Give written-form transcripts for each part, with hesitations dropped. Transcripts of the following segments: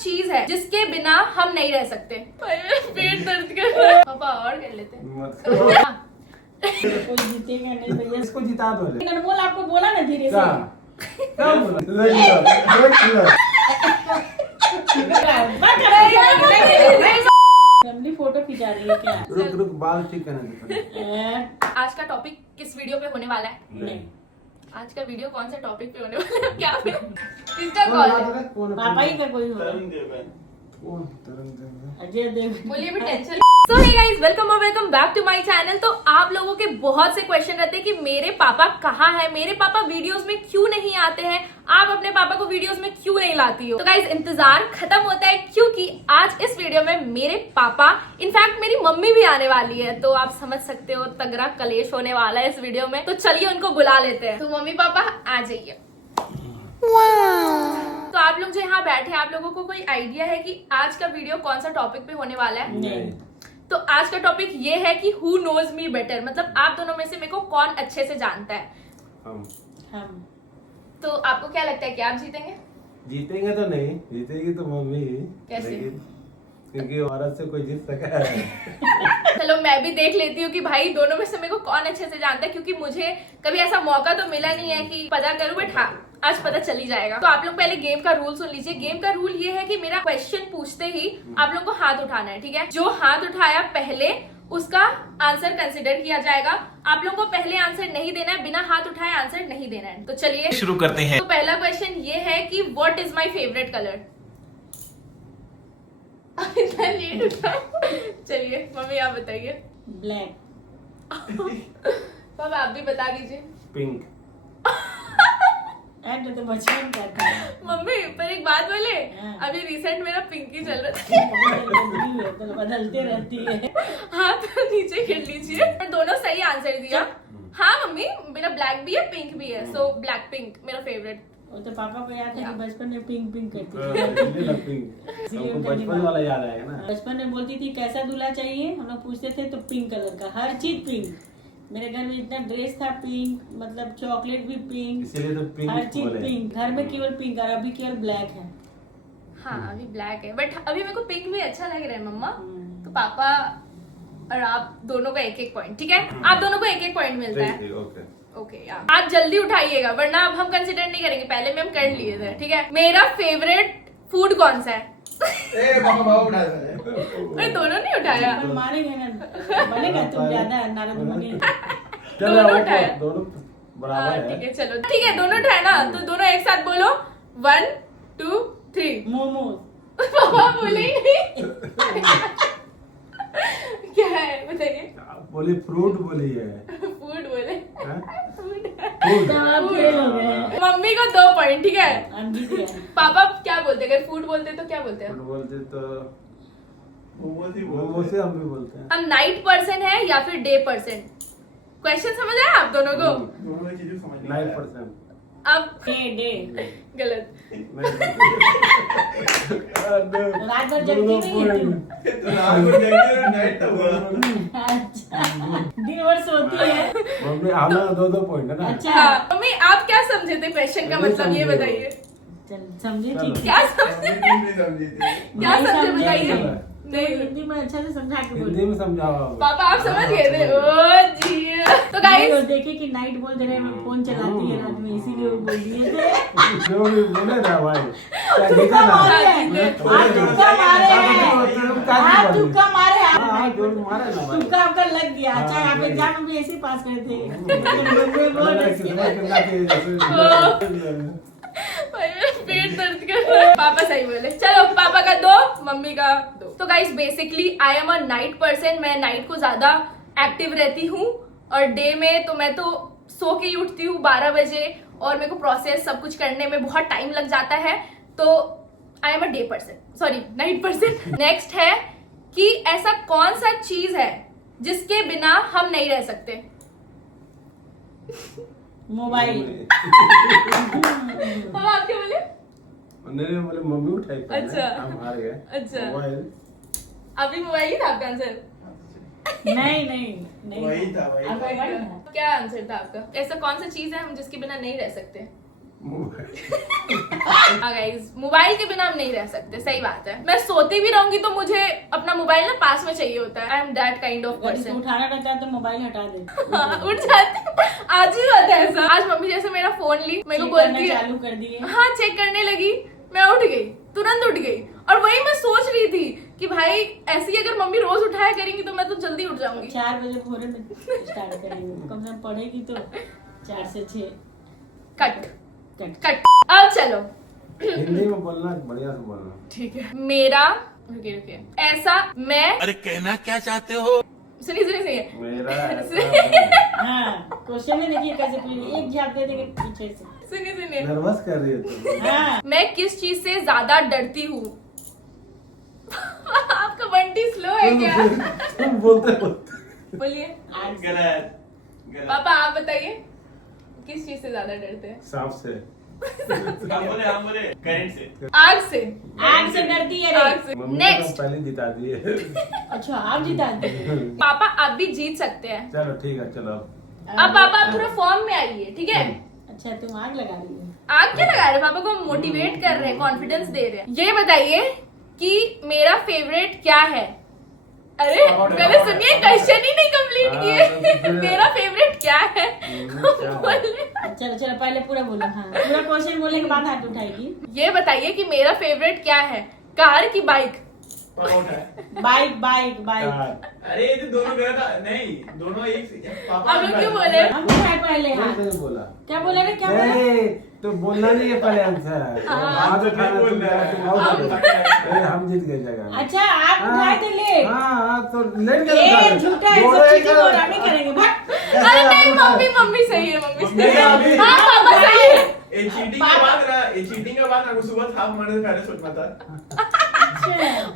चीज है जिसके बिना हम नहीं रह सकते? पेट दर्द कर रहा है पापा, और कर लेते हैं। कोई जीतेगा नहीं भैया। इसको जिता दो। बोल, आपको बोला ना धीरे से। फैमिली फोटो खिंचा रही है क्या? रुक बाल ठीक करने दे। आज का टॉपिक किस वीडियो पे होने वाला है? नहीं आज का वीडियो कौन सा टॉपिक पे होने वाला है? क्या किसका कॉल है? पापा ही का कोई हो। अजय देव। बोलिए भी tension. So hey guys, welcome और welcome back to my channel. तो आप लोगों के बहुत से क्वेश्चन रहते हैं कि मेरे पापा कहाँ हैं, मेरे पापा वीडियोस में क्यों नहीं आते हैं, आप अपने पापा को वीडियोस में क्यों नहीं लाती हो। तो गाइस इंतजार खत्म होता है क्योंकि आज इस वीडियो में मेरे पापा, इनफैक्ट मेरी मम्मी भी आने वाली है। तो आप समझ सकते हो तगड़ा कलेश होने वाला है इस वीडियो में। तो चलिए उनको बुला लेते हैं। तो मम्मी पापा आ जाइए। तो आप लोग जो यहाँ बैठे हैं, आप लोगों को कोई आइडिया है कि आज का वीडियो कौन सा टॉपिक पे होने वाला है? नहीं। तो आज का टॉपिक ये है कि हु नोज मी बेटर, मतलब आप दोनों में से मेरे को कौन अच्छे से जानता है। हम। तो आपको क्या लगता है कि आप जीतेंगे? जीतेंगे तो नहीं, जीतेगी तो मम्मी ही। कैसे? क्योंकि औरत से कोई जीत सका है। चलो मैं भी देख लेती हूँ कि भाई दोनों में से मेरे को कौन अच्छे से जानता है, क्योंकि मुझे कभी ऐसा मौका तो मिला नहीं है कि पता करूँ, बट हाँ आज पता चली जाएगा। तो आप लोग पहले गेम का रूल सुन लीजिए। गेम का रूल ये है कि मेरा क्वेश्चन पूछते ही आप लोग को हाथ उठाना है, ठीक है? जो हाथ उठाया पहले उसका आंसर कंसिडर किया जाएगा। आप लोगों को पहले आंसर नहीं देना है, बिना हाथ उठाए आंसर नहीं देना है। तो चलिए शुरू करते हैं। तो पहला क्वेश्चन ये है कि what is my favourite colour? चलिए मम्मी आप बताइए। ब्लैक। पापा आप भी बता दीजिए। पिंक। ऐड तो बचपन का था। मम्मी पर एक बात बोले, हाँ। अभी रिसेंट मेरा पिंक ही चल रहा था। तो बदलते रहती है। हाथ नीचे कर लीजिए। और दोनों सही आंसर दिया। हाँ मम्मी, मेरा ब्लैक भी है पिंक भी है, सो ब्लैक पिंक मेरा फेवरेट। वो तो पापा को याद है कि बचपन में पिंक पिंक करती थी। हमको बचपन वाला याद आएगा ना। बचपन में बोलती थी कैसा दूल्हा चाहिए, हम लोग पूछते थे तो पिंक कलर का, हर चीज पिंक। मेरे घर में इतना ड्रेस था पिंक, मतलब चॉकलेट भी पिंक, इसीलिए तो पिंक हर चीज बोले। पिंक। घर में केवल पिंक और अभी केवल ब्लैक है। हाँ अभी ब्लैक है, बट अभी मेरे को पिंक भी अच्छा लग रहा है मम्मा। हम्म। तो पापा और आप दोनों का एक एक पॉइंट, ठीक है? आप दोनों को एक एक पॉइंट मिलता है। ओके। ओके यार, आप जल्दी उठाइएगा वरना अब हम कंसिडर नहीं करेंगे। पहले में हम कर लिए थे, ठीक है? मेरा फेवरेट फूड कौन सा है? अरे दोनों नहीं उठाया। पर मारेंगे ना, बनेगा तुम ज्यादा नारद मुनि। दोनों उठाया। दोनों बराबर है। ठीक है चलो, ठीक है दोनों उठाए ना, तो दोनों एक साथ बोलो 1 2 3। मोमोज। पापा बोले ही नहीं। क्या है बताइए? बोली फ्रूट बोली है। फूड बोले। हाँ? फूड। तो आप फेल हो गए। मम्मी को 2 पॉइंट, ठीक है? हम जीत गए। पापा क्या बोलते हैं? अगर फूड बोलते तो क्या बोलते हैं? फ्रूट बोलते तो मोमो से हम भी बोलते हैं। हम नाइट पर्सन है या फिर डे पर्सन? क्वेश्चन समझ आया आप दोनों को? 9%। अब डे गलत। रात भर जगती नहीं है तू। अच्छा, दिन भर सोती है। मम्मी आना 2 पॉइंट है ना। अच्छा हाँ मम्मी, आप क्या समझे थे क्वेश्चन का नहीं मतलब, ये समझे। बताइए। चल समझे चलो। ठीक। क्या समझे? क्या नहीं समझे समझे। बताइए। नहीं हिंदी में अच्छा से समझा के हिंदी बोलो। में समझाओ। पापा आप समझ गए थे? ओ जी। तो गाइस देखे कि नाइट बोल दे रहे हैं, फोन चलाती है रात में, इसीलिए वो बोल दिए थे। जो भी बोले ना भाई। क्या तुक्का जीता ना? मारे हैं। आज तुक्का मारे हैं। आज तुक्का मारे हैं। हाँ, जो मारे ना भाई। तुक्का आपका लग गया। अच्छा आप एग्जाम में भी ऐसे ही पास करे थे। बोल पेट दर्द कर रहा है। पापा सही बोले। चलो पापा का 2, मम्मी का 2। तो guys basically I am a night person. मैं नाइट को ज्यादा एक्टिव रहती हूँ और डे में तो मैं तो सो के ही उठती हूँ 12 बजे और मेरे को प्रोसेस सब कुछ करने में बहुत टाइम लग जाता है। तो I am a day person, sorry night person. Next है कि ऐसा कौन सा चीज है जिसके बिना हम नहीं रह सकते? मोबाइल। पापा आप क्या बोले? नहीं बोले मम्मी उठाई पहले, अच्छा। हम हार गए। अच्छा। मोबाइल। अभी मोबाइल ही था आपका आंसर? नहीं वही था, वही था। आपका गाड़ी था। क्या आंसर था आपका? ऐसा कौन सा चीज है हम जिसके बिना नहीं रह सकते? हाँ गाइस, मोबाइल के बिना हम नहीं रह सकते, सही बात है। मैं सोती भी रहूंगी तो मुझे अपना मोबाइल ना पास में चाहिए होता है। I am that kind of अगर इसको पर्सन। उठाना रहता है तो मोबाइल हटा दे। हाँ, उठ जाते। आज ही होता है ऐसा। आज मम्मी जैसे मेरा फोन ली, मेरे को चेक करना बोलती है, चालू कर दिए। हाँ चेक करने लगी, मैं उठ गई, तुरंत उठ गई। और वही मैं सोच रही थी कि भाई ऐसी अगर मम्मी रोज उठाया करेंगी तो मैं तो जल्दी उठ जाऊंगी। 4 बजे भोरे में स्टार्ट करेंगे, कम से कम पढ़ेगी तो 4 से 6 कट कट। कट। अब चलो, हिंदी में बोलना, बढ़िया से बोलना। ठीक है। मेरा रुकिए रुकिए, ऐसा मैं, अरे कहना क्या चाहते हो? सुनिए सुनिए सुनिए, मेरा ऐसा- हाँ, क्वेश्चन में देखिए कैसे पूछे, एक झाप दे देंगे पीछे से। सुनिए सुनिए, नर्वस कर रही है तुम। हाँ, मैं किस चीज से ज्यादा डरती हूँ? आपका बंटी स्लो है क्या? तुम बोलते बोलते बोलिए गलत। पापा, आप बताइए किस चीज से ज्यादा डरते हैं? सांप से। हम बोले करंट से। आग से। आग से डरती है आग रे। से। मम्मी नेक्स्ट, तो पहले जिता दिए। अच्छा, आप जिता दिए। पापा आप भी जीत सकते हैं। चलो ठीक है, चलो। अब पापा आप पूरा फॉर्म में आइए, ठीक है? अच्छा, तुम आग लगा रही हो। आग क्या लगा रहे हैं? पापा को मोटिवेट कर रहे हैं, कॉन्फिडेंस दे रहे हैं। ये बताइए कि मेरा फेवरेट क्या है? अरे पहले सुनिए, क्वेश्चन ही नहीं कंप्लीट किए। मेरा फेवरेट क्या है? क्या है? बोलिए। चलो चलो, पहले पूरा बोलो। हाँ, पूरा क्वेश्चन बोलने के बाद हाथ उठाएगी। ये बताइए कि मेरा फेवरेट क्या है? कार की बाइक? Bike bike bike. अरे ये तो दोनों गलत। नहीं, दोनों एक। पापा आप लोग क्यों बोले? हम उठाए पहले हाथ। मैंने बोला क्या बोला रे, क्या बोला? नहीं, तो बोलना नहीं है पहले आंसर। हाँ। तो खाना तुम तुम आओ बोलो। अरे हम जीत गए जगह। अच्छा, आप उठाए थे लेट। हाँ तो लेट ए झूठा है, सब चीजें हो रहा नहीं करेंगे। भाग। अरे नहीं, मम्मी सही है, मम्मी सही है। मम्मी। हाँ पापा सही है। चीटिंग के बाद आपको सुबह था हमारे से पहले सोचना था।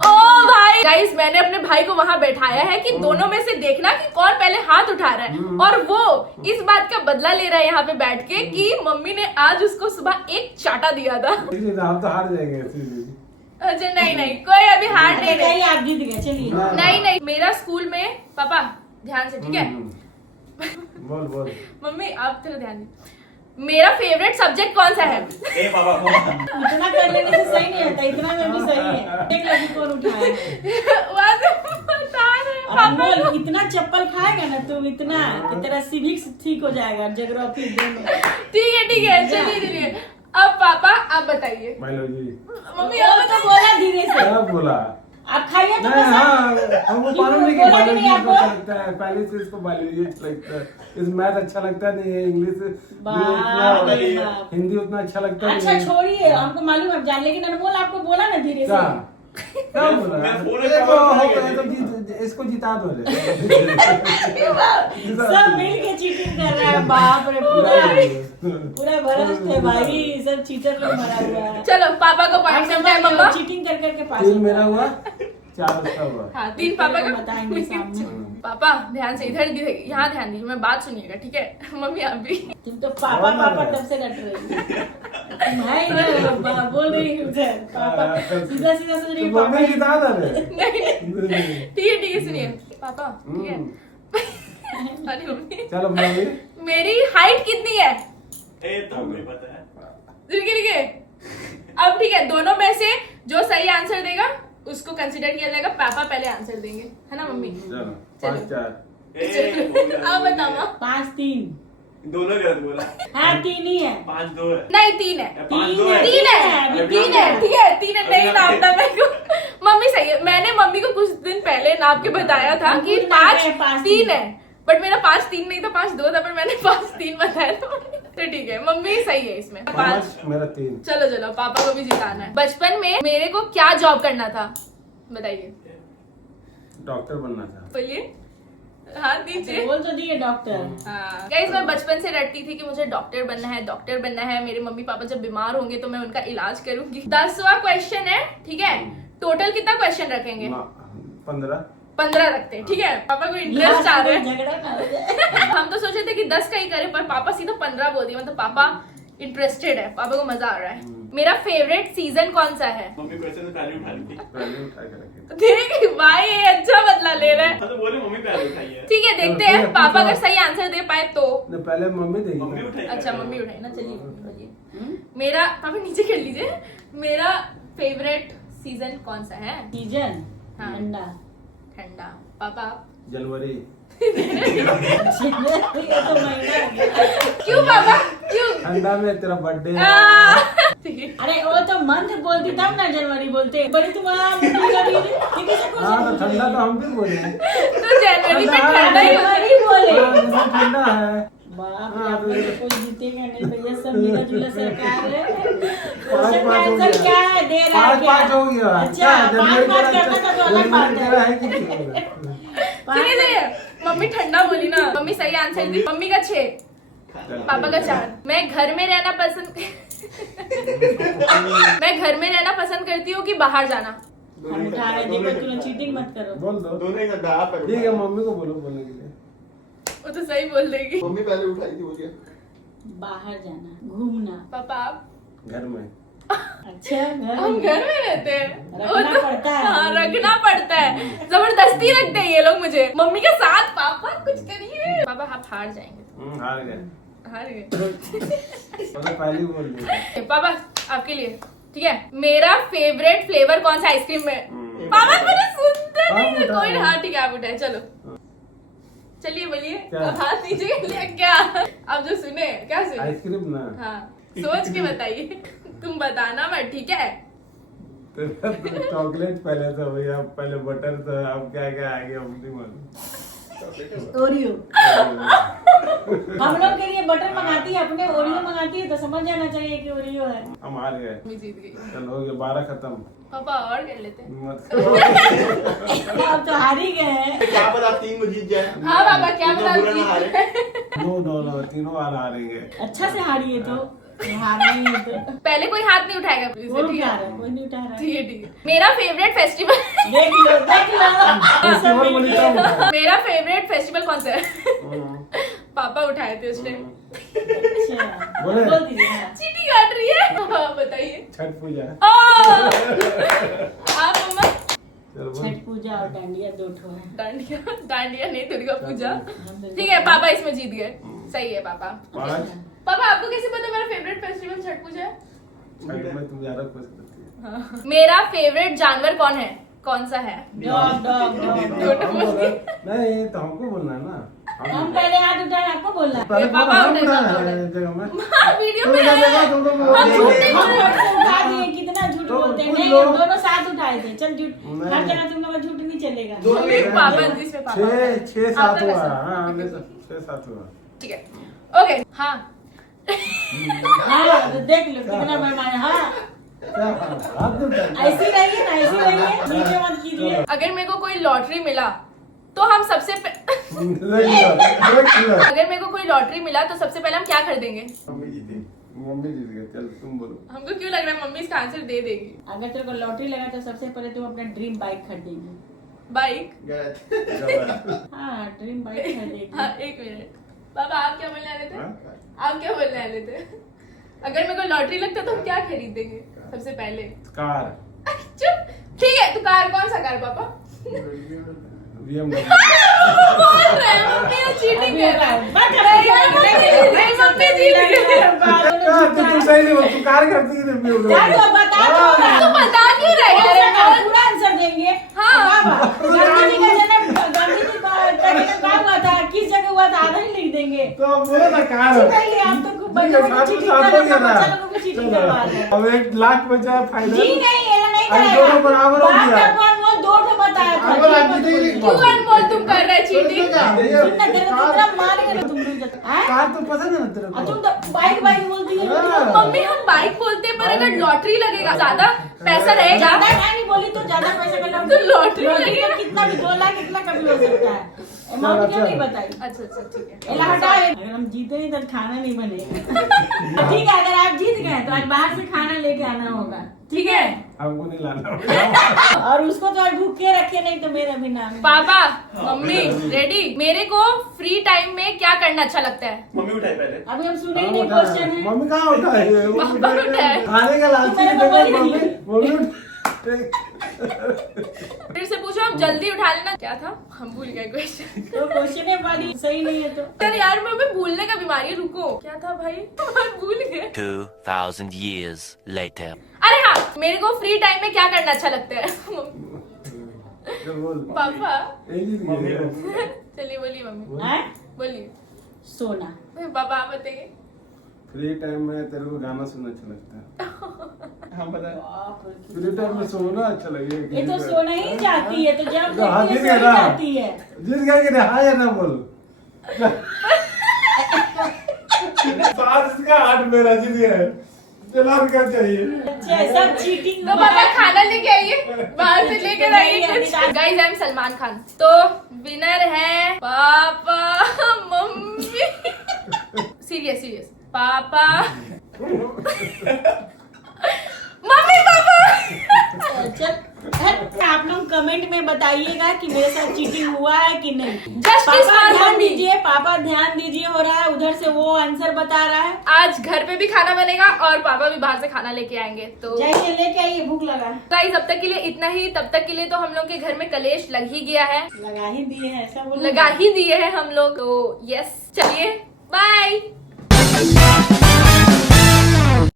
ओ भाई गाइस, मैंने अपने भाई को वहां बैठाया है कि दोनों में से देखना कि कौन पहले हाथ उठा रहा है, और वो इस बात का बदला ले रहा है यहाँ पे बैठ के कि मम्मी ने आज उसको सुबह एक चाटा दिया था। हम तो हार जाएंगे इसीलिए। अच्छा नहीं, कोई अभी हार नहीं रही। नहीं, आप जीत गए। चलिए। नहीं, मेरा स्कूल में, पापा ध्यान से, ठीक है? बोल बोल। मम्मी आप थोड़ा ध्यान दे। मेरा फेवरेट सब्जेक्ट कौन सा है? ए पापा इतना कर लेने से सही नहीं होता, इतना में भी सही है। देख लो कि कौन उठाया है। वहाँ से बता रहे हैं अब पापा। बोल, इतना चप्पल खाएगा ना तुम, इतना कि तेरा सिविक्स ठीक हो जाएगा, ज्योग्राफी दोनों। ठीक है, चलिए। अब पापा आप बताइए। बायोलॉजी। मम्मी वो आप तो बताइए। बोला धीरे से। क्या बोला? आप खाइए तो नहीं, बस। हाँ हमको मालूम नहीं कि बोला कि नहीं बायोलॉजी आपको? अच्छा लगता है। पहले से इसको बायोलॉजी अच्छा लगता है। इस मैथ अच्छा लगता नहीं है, इंग्लिश भी बाप रे उतना, बाप। हिंदी उतना अच्छा लगता नहीं अच्छा है। छोड़िए, हमको मालूम है, आप जान, लेकिन अनमोल आपको बोला ना धीरे क्या से। क्या बोला? मैं फोन अरे पे वो बात हो कर गया रही तो थी। इसको जिता दो रे। सब मिल के चीटिंग कर रहा है। बाप रे, पूरा भ्रष्ट है भाई, सब चीटर लोग भरा हुआ है। चलो पापा को पॉइंट मिलता है मम्मा। चीटिंग कर करके पास 3 मेरा हुआ, 4 उसका हुआ। हाँ 3 पापा का। बताएंगे सामने। पापा ध्यान से, इधर यहाँ ध्यान दीजिए, मैं बात सुनिएगा, ठीक है? मम्मी आप भी। तुम तो पापा पापा तब से डट रही हो। मैं इधर बोल रही हूँ उधर पापा, सीधा सीधा सोच रही हूँ तो मम्मी पापा। जिता दो रे। नहीं, ठीक है, सुनिए पापा, ठीक है? अरे मम्मी, चलो मम्मी। मेरी हाइट कितनी है? ए तो हमें पता है। रुकिए। अब ठीक है, दोनों में से जो सही आंसर देगा उसको कंसिडर किया जाएगा। पापा पहले आंसर देंगे, है ना मम्मी? चलो चलो। 5-4। आप बताओ माँ। 5-3। दोनों गलत बोला। हाँ 3 ही है। 5-2 है। नहीं 3 है। 5-2 है। 3 है, 3 है, ठीक है, 3 है। नहीं नापना मेरे को। मम्मी सही है, मैंने मम्मी को कुछ दिन पहले नाप के बताया था कि 5-3 है, बट मेरा 5-3 नहीं था, 5-2 था, पर मैंने 5-3 बताया था। तो ठीक है, मम्मी सही है इसमें। 5। मेरा 3। चलो पापा को भी जिताना है। बचपन में मेरे को क्या जॉब करना था? बताइए। डॉक्टर बनना था। बोलिए, हाथ दीजिए। बोल तो दिए डॉक्टर। हाँ गाइस, मैं बचपन से रटती थी कि मुझे डॉक्टर बनना है। मेरे मम्मी पापा जब बीमार होंगे तो मैं उनका इलाज करूंगी। 10वां क्वेश्चन है, ठीक है? टोटल कितना क्वेश्चन रखेंगे? 15 रखते हैं, ठीक है? पापा को इंटरेस्ट आ रहा है। झगड़ा ना हो जाए। हम तो सोचे थे कि 10 का ही करें, पर पापा सीधा 15 बोल दिया। मतलब पापा इंटरेस्टेड है, पापा को मजा आ रहा है। मेरा फेवरेट सीजन कौन सा है? मम्मी क्वेश्चन तो पहले उठा ली थी। पहले उठा के रखे। ठीक है भाई, ये अच्छा बदला ले रहा है। हाँ तो बोले मम्मी पहले उठाई है। ठीक है, देखते हैं पापा अगर सही आंसर दे पाए तो। पहले मम्मी देगी। मम्मी उठाई। अच्छा मम्मी उठाई ना, चलिए मम्मी बोलिए। मेरा पापा नीचे खेल लीजिए। मेरा फेवरेट सीजन कौन सा है? सीजन हाँ। ठंडा। ठंडा। पापा जनवरी। ये तो महीना हो गया। क्यों पापा क्यों? ठंडा में तेरा बर्थडे है। अरे वो तो मंथ बोलती तब ना जनवरी बोलते। बड़ी तुम्हारा हाँ तो ठंडा तो हम भी बोले। तो जनवरी में ठंडा ही होता है। जनवरी बोले। हाँ, जैसे ठंडा है। बाप हाँ, रे, अब तो कोई जीतेगा नहीं भैया, सब मिला जुला सरकार है। पाँच क्वेश्चन हो आंसर गया। क्या है, दे रहा है क्या? पाँच हो गया। अच्छा, जनवरी 5 तेरा करता था तो अलग बात जनवरी तेरा है। है कि नहीं होगा? सुनिए सुनिए, मम्मी ठंडा बोली ना, मम्मी सही आंसर दी। मम्मी का 6, पापा का 4। मैं घर में रहना पसंद मैं घर में रहना पसंद करती हूँ कि बाहर जाना? हम उठा रहे, देखो तुम चीटिंग मत करो। बोल दो। दोनों ही करता है, आप करो। ठीक है, मम्मी को बोलो बोलने के लिए। वो तो सही बोल देगी। मम्मी पहले उठाई थी, बोलिए। बाहर जाना, घूमना। पापा आप? घर में। अच्छा, हम घर में रहते हैं। रखना वो तो- पड़ता है। हाँ, रखना पड़ता है, जबरदस्ती रखते हैं ये लोग मुझे। मम्मी के साथ पापा कुछ करिए। पापा आप हार जाएंगे। हार गए। हार गए। मतलब पहले ही बोल दिया। पापा आपके लिए, ठीक है। मेरा फेवरेट फ्लेवर कौन सा आइसक्रीम में? पापा मैंने सुनते नहीं है आप कोई। उठाओ। हाँ ठीक है, आप उठाए। चलो चलिए बोलिए। क्या? अब हाथ नीचे कर लिया क्या? आप जो सुने क्या सुने? आइसक्रीम ना। हाँ सोच के बताइए। तुम बताना मत, ठीक है? तेरा तो चॉकलेट पहले था भैया, पहले बटर था, अब क्या क्या आ गया हम नहीं मालूम। ओरियो। हम लोग के लिए बटर मंगाती है, अपने ओरियो मंगाती है, तो समझ जाना चाहिए कि ओरियो है। हम हार गए। मैं जीत गई। चलो हो गया, 12 खत्म। पापा और कर लेते हैं। मत करो। अब तो हार ही गए हैं। क्या पता आप 3 को जीत जाए। हाँ पापा क्या इतना बता बुरा ना हारे। दो तीनों बार हारेंगे। अच्छा से हारिए तो हार नहीं है तो। पहले कोई हाथ नहीं उठाएगा प्लीज, वो ठीक उठा है? रहा है, कोई नहीं उठा रहा है। ठीक है ठीक है। मेरा फेवरेट फेस्टिवल देख लो देख लो। सब फेस्टिवल मिल बोली गए। तब उठाए। मेरा फेवरेट फेस्टिवल कौन सा है? हम्म, पापा उठाए थे उस टाइम। अच्छा, बोले। बोल दीजिए हाँ। चीटी काट रही है। हाँ बताइए। छठ पूजा। आप मम्मा? चलो बोल। छठ पूजा और डांडिया दो ठो है। डांडिया डांडिया नहीं, दुर्गा पूजा। हम ठीक है पापा इसमें जीत गए। सही है पापा। 5 पापा आपको कैसे पता मेरा फेवरेट फेस्टिवल छठ पूजा है? छठ में तुम ज्यादा खुश करती है। हाँ। मेरा फेवरेट जानवर कौन है? कौन सा है? Dog dog dog. छोटा हम बोल रहे हैं। नहीं तो हमको बोलना है ना। हम पहले हाथ उठाए, आपको बोलना है। पहले पापा हम उठाए, उठाए पापा हैं उठाए। इस जगह में। हाँ वीडियो तुम में क्या है। जगह तुम लोग हम झूठ नहीं हम बोल रहे। फट से उठा दिए, कितना झूठ तो बोलते हैं। कुछ नहीं, लोग- हम दोनों साथ उठाए थे। चल झूठ, नहीं। हर जगह तुम लोग का झूठ नहीं चलेगा। दोनों मम्मी में- पापा जिसमें पापा 6 7 आपका हुआ। कैसा? हाँ हमने 6 7 हुआ। ठीक है ओके। हाँ हाँ, तो देख लो कितना बेईमान। हाँ, क्या हाथ तो उठाए। ऐसी रहिए ना, ऐसी रहिए, नीचे मत कीजिए। अगर मेरे को कोई लॉटरी मिला तो हम सबसे देख लो। अगर मेरे को कोई लॉटरी मिला तो सबसे पहले हम क्या खरीदेंगे? मम्मी जीती। मम्मी जीत गए। चल तुम बोलो। हमको क्यों लग रहा है मम्मी इसका आंसर दे देगी? अगर तेरे को लॉटरी लगा तो सबसे पहले तुम अपना ड्रीम बाइक खरीदेगी। बाइक? गलत। हाँ, ड्रीम बाइक खरीदेगी। हाँ एक मिनट। पापा आप क्या बोलने वाले थे? हाँ? आप क्या बोलने वाले थे? अगर मेरे को लॉटरी लगता तो हम क्या खरीदेंगे सबसे पहले? कार। चुप। ठीक है तो कार, कौन सा कार पापा? BMW। बोल रहे हैं मम्मी ये चीटिंग अभी कर रहा है। मत करो, नहीं, मम्मी जीत गई। तू सही नहीं बोल, तू कार करती है क्या तो बता दो ना। तो बता क्यों रहे हैं? अरे पूरा बहुत- पूरा आंसर देंगे। हाँ। बाबा, गांधी जी का जन्म, गांधी जी का क्या हुआ था, किस जगह हुआ था, आधा ही लिख देंगे। तो बोला था कार। बताइए, आप तो खूब ठीक है, बच्चों को साथ चीटिंग साथ कर हो रहे गया हो, ना। बच्चा लोगों को चीटिंग चलो, करवा रहे हैं। अब 1 लाख बचा फायदा। जी नहीं, ऐसा नहीं अब करेगा। दोनों बराबर हो बाप गया। भगवान वो दो ठो बताया था। अगर आप जीतेंगे क्यों अनमोल तुम कर रहे चीटिंग? सुनना, तेरे को इतना मारेंगे ना तुम लोग जब- हाँ? कार तो पसंद है ना तेरे और को। तुम तो बाइक बाइक बोलती है। हाँ। मम्मी हम बाइक बोलते हैं पर अगर लॉटरी लगेगा ज्यादा पैसा रहेगा ज्यादा नहीं बोली तो ज्यादा पैसे का तो लॉटरी तो लगेगा। कितना भी 2 लाख इतना कभी हो सकता है। अमाउंट क्यों नहीं बताई? अच्छा अच्छा ठीक है। एला हटाओ। अगर हम जीते नहीं तो खाना नहीं बनेगा। ठीक है, अगर आप जीत गए तो आज बाहर से खाना लेके आना होगा। ठीक है, हमको नहीं लाना। और उसको तो आज भूख के रखे नहीं तो मेरा भी नाम है। Papa mummy ready? मेरे को फ्री टाइम में क्या करना अच्छा लगता है? मम्मी उठाई पहले। अभी हम सुने ही हाँ, नहीं उठाया। क्वेश्चन है। मम्मी कहाँ उठाए? वो पापा उठाए। खाने का लालची मेरे देखो, को बोली मम्मी नहीं। मम्मी फिर से पूछो आप जल्दी उठा लेना। क्या था, हम भूल गए क्वेश्चन। तो क्वेश्चन है वाली सही नहीं है तो अरे यार मैं भूलने का बीमारी है, रुको क्या था भाई, हम भूल गए। 2000 years later. अरे हाँ, मेरे को फ्री टाइम में क्या करना अच्छा लगता है? बोल पापा मम्मी चलिए बोलिए मम्मी, हैं? बोलिए। सोना। पापा आप बताइए। फ्री टाइम में तेरे को गाना सुनना अच्छा लगता है? हम बता फ्री टाइम में सोना अच्छा लगे? ये तो सोना ही चाहती है, तो जब तो हाँ, देखती जीत है गया सोना ना। चाहती है। जीत गया कि नहीं? हाँ या ना बोल। सात इसका 8 मेरा, जीत गया है। चला और क्या चाहिए? अच्छा सब चीटिंग। तो पापा खाना लेके आइए, बाहर से लेकर आइए कुछ। Guys I am Salman Khan. तो विनर है papa mummy. Serious serious, papa mummy papa. चल आप लोग कमेंट में बताइएगा कि मेरे साथ चीटिंग हुआ है कि नहीं। Justice पापा for ध्यान मम्मी। दीजिए, पापा ध्यान दीजिए, हो रहा है उधर से वो आंसर बता रहा है। आज घर पे भी खाना बनेगा और पापा भी बाहर से खाना लेके आएंगे। तो जाइए लेके आइए, भूख लगा। गाइस अब तक के लिए इतना ही। तब तक के लिए तो हम लोग के घर में कलेश लग ही गया है, लगा ही दिए हैं, ऐसा बोलो। लगा ही दिए हैं हम लोग। तो यस, चलिए बाय।